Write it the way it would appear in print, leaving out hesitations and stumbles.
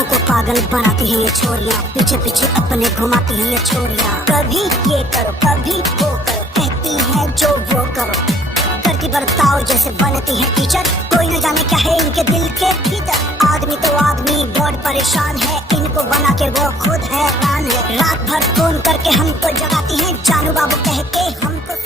लोगों को पागल बनाती है ये छोरियां, पीछे पीछे अपने घुमाती है ये छोरियां। कभी ये करो कभी वो करो, कहती है जो वो करो, करती बर्ताव जैसे बनती है टीचर। कोई न जाने क्या है इनके दिल के भीतर। आदमी तो आदमी बहुत परेशान है, इनको बना के वो खुद हैरान है। रात भर फोन करके हमको जगाती है, जानू बाबू कह के हमको